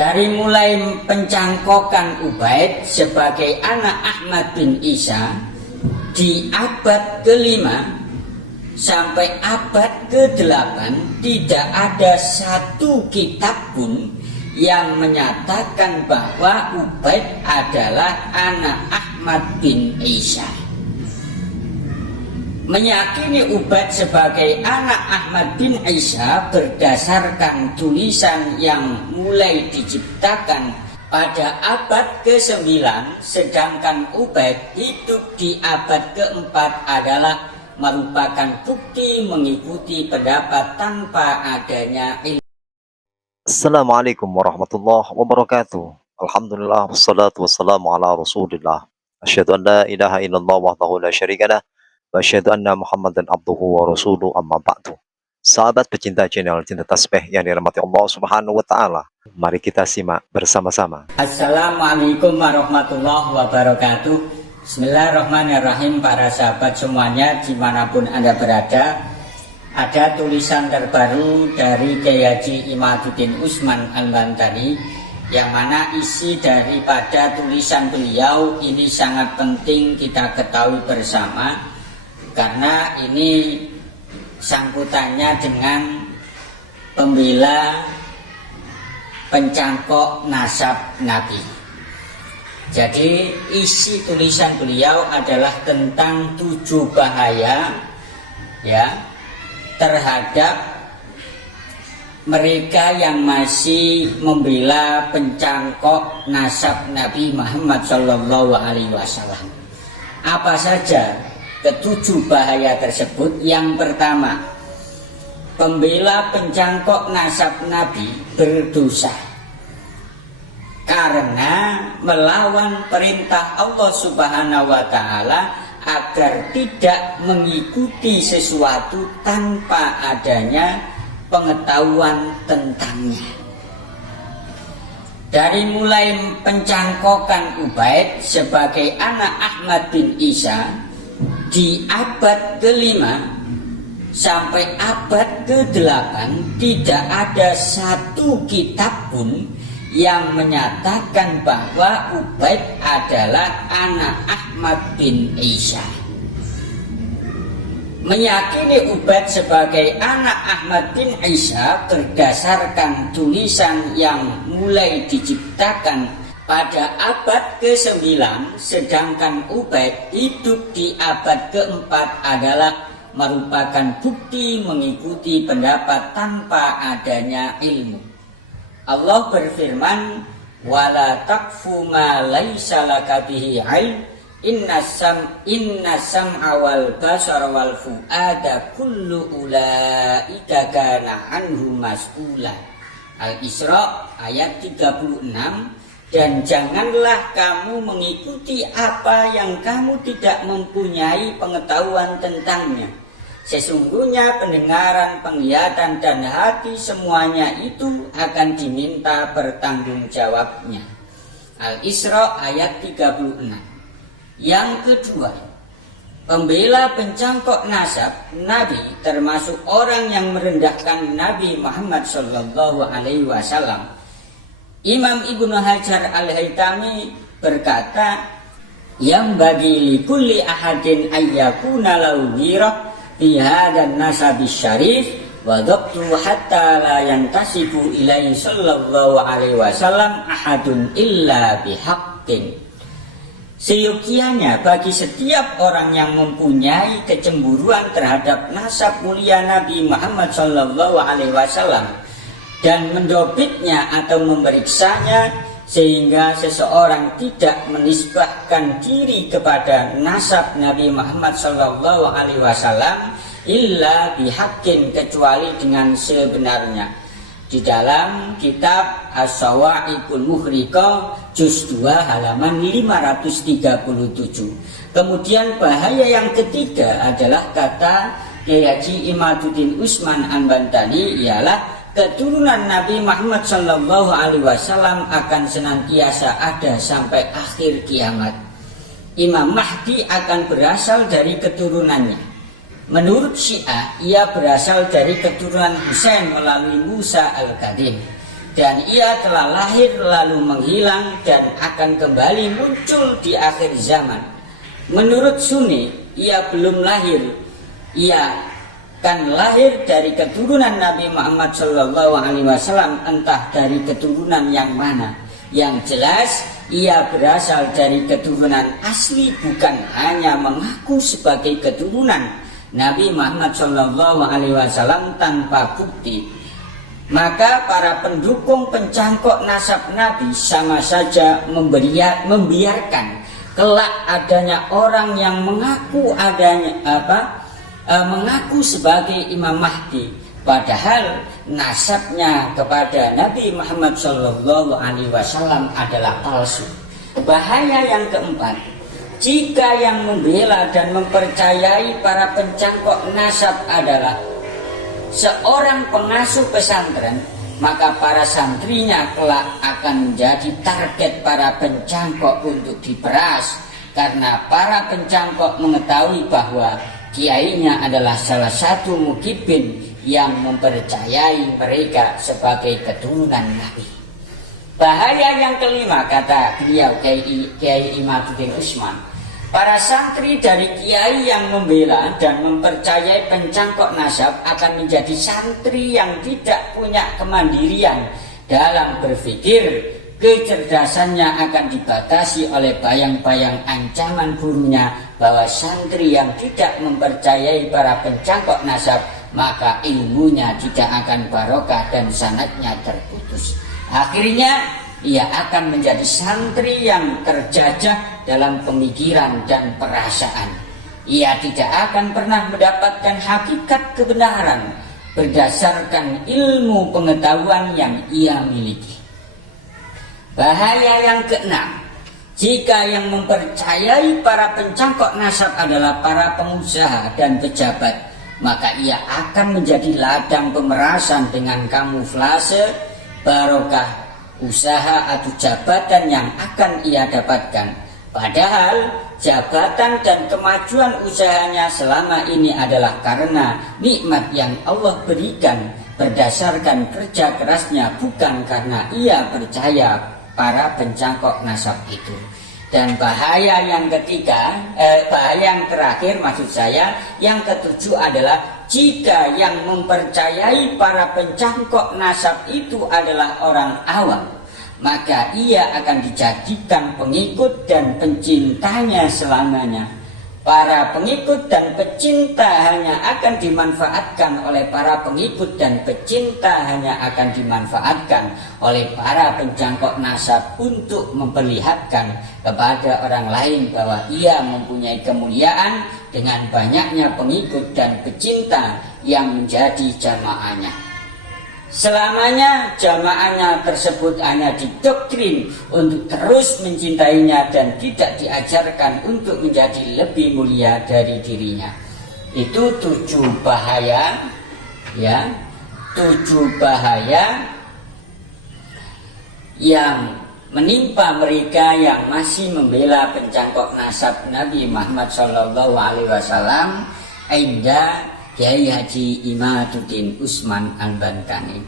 Dari mulai pencangkokan Ubaid sebagai anak Ahmad bin Isa di abad ke-5 sampai abad ke-8 tidak ada satu kitab pun yang menyatakan bahwa Ubaid adalah anak Ahmad bin Isa. Meyakini Ubaid sebagai anak Ahmad bin Isa berdasarkan tulisan yang mulai diciptakan pada abad ke-9, sedangkan Ubaid hidup di abad ke-4 adalah merupakan bukti mengikuti pendapat tanpa adanya ilmu. Assalamualaikum warahmatullahi wabarakatuh. Alhamdulillah wassalatu wassalamu ala Rasulillah. Asyhadu an la ilaha illallah wahdahu la syarika lah wa asyhadu anna Muhammadan abduhu wa rasuluhu, amma ba'du. Sahabat pecinta channel Cinta Tasbih yang dirahmati Allah Subhanahu wa taala, mari kita simak bersama-sama. Assalamualaikum warahmatullahi wabarakatuh. Bismillahirrahmanirrahim. Para sahabat semuanya dimanapun Anda berada, ada tulisan terbaru dari Kiai Haji Imaduddin Usman Al-Bantani, yang mana isi daripada tulisan beliau ini sangat penting kita ketahui bersama, karena ini sangkutannya dengan pembela pencangkok nasab Nabi. Jadi isi tulisan beliau adalah tentang 7 bahaya ya terhadap mereka yang masih membela pencangkok nasab Nabi Muhammad SAW. Apa saja ke-7 bahaya tersebut? Yang pertama, pembela pencangkok nasab Nabi berdosa karena melawan perintah Allah Subhanahu wa taala agar tidak mengikuti sesuatu tanpa adanya pengetahuan tentangnya. Dari mulai pencangkokan Ubaid sebagai anak Ahmad bin Isa di abad ke-5 sampai abad ke-8 tidak ada satu kitab pun yang menyatakan bahwa Ubaid adalah anak Ahmad bin Isa. Meyakini Ubaid sebagai anak Ahmad bin Isa berdasarkan tulisan yang mulai diciptakan pada abad ke-9, sedangkan Ubaid hidup di abad ke-4 adalah merupakan bukti mengikuti pendapat tanpa adanya ilmu. Allah berfirman, wala taqfu ma laisa laka bihi ilm inna sam'a wal basara wal fuada kullu ulaika kana anhu mas'ula. Al-Isra ayat 36. Dan janganlah kamu mengikuti apa yang kamu tidak mempunyai pengetahuan tentangnya. Sesungguhnya pendengaran, penglihatan, dan hati semuanya itu akan diminta bertanggungjawabnya. Al-Isra ayat 36. Yang kedua, pembela pencangkok nasab Nabi termasuk orang yang merendahkan Nabi Muhammad SAW. Imam Ibnu Hajar Al-Haytami berkata, yang bagi likulli ahadin ayyakuna lahu ghirah bihadan nasabi syarif wa dhabtu hatta la yantasibu ilaihi sallallahu alaihi wasallam ahadun illa bihaqqin. Seyogianya bagi setiap orang yang mempunyai kecemburuan terhadap nasab mulia Nabi Muhammad sallallahu alaihi wasallam dan mendobitnya atau memeriksanya, sehingga seseorang tidak menisbahkan diri kepada nasab Nabi Muhammad SAW illa bihaqqin, kecuali dengan sebenarnya. Di dalam kitab As-Sawa'iqul Muhriqah juz 2 halaman 537. Kemudian bahaya yang ketiga adalah kata Kiai Haji Imaduddin Usman Al-Bantani, ialah keturunan Nabi Muhammad SAW akan senantiasa ada sampai akhir kiamat. Imam Mahdi akan berasal dari keturunannya. Menurut Syiah, ia berasal dari keturunan Husain melalui Musa Al-Kadim. dan ia telah lahir lalu menghilang dan akan kembali muncul di akhir zaman. Menurut Sunni, ia belum lahir. Ia kan lahir dari keturunan Nabi Muhammad SAW, entah dari keturunan yang mana. Yang jelas ia berasal dari keturunan asli, bukan hanya mengaku sebagai keturunan Nabi Muhammad SAW tanpa bukti. Maka para pendukung pencangkok nasab Nabi sama saja membiarkan kelak adanya orang yang mengaku mengaku sebagai Imam Mahdi, padahal nasabnya kepada Nabi Muhammad SAW adalah palsu. Bahaya yang keempat, jika yang membela dan mempercayai para pencangkok nasab adalah seorang pengasuh pesantren, maka para santrinya kelak akan menjadi target para pencangkok untuk diperas, karena para pencangkok mengetahui bahwa kiainya adalah salah satu mukibin yang mempercayai mereka sebagai keturunan Nabi. Bahaya yang kelima, kata beliau Kiai Imaduddin Usman, para santri dari kiai yang membela dan mempercayai pencangkok nasab akan menjadi santri yang tidak punya kemandirian dalam berpikir. Kecerdasannya akan dibatasi oleh bayang-bayang ancaman gurunya bahwa santri yang tidak mempercayai para pencangkok nasab, maka ilmunya tidak akan barokah dan sanadnya terputus. Akhirnya ia akan menjadi santri yang terjajah dalam pemikiran dan perasaan. Ia tidak akan pernah mendapatkan hakikat kebenaran berdasarkan ilmu pengetahuan yang ia miliki. Bahaya yang keenam, jika yang mempercayai para pencangkok nasab adalah para pengusaha dan pejabat, maka ia akan menjadi ladang pemerasan dengan kamuflase barokah usaha atau jabatan yang akan ia dapatkan. Padahal jabatan dan kemajuan usahanya selama ini adalah karena nikmat yang Allah berikan berdasarkan kerja kerasnya, bukan karena ia percaya para pencangkok nasab itu. Dan bahaya yang terakhir maksud saya, yang ketujuh adalah jika yang mempercayai para pencangkok nasab itu adalah orang awam, maka ia akan dijadikan pengikut dan pencintanya selamanya. Para pengikut dan pecinta hanya akan dimanfaatkan oleh para pengikut, dan pecinta hanya akan dimanfaatkan oleh para pencangkok nasab untuk memperlihatkan kepada orang lain bahwa ia mempunyai kemuliaan dengan banyaknya pengikut dan pecinta yang menjadi jamaahnya. Selamanya jamaahnya tersebut hanya didoktrin untuk terus mencintainya dan tidak diajarkan untuk menjadi lebih mulia dari dirinya. Itu 7 bahaya, ya, 7 bahaya yang menimpa mereka yang masih membela pencangkok nasab Nabi Muhammad SAW. Ainda Kiai Haji Imaduddin Usman Al-Bantani.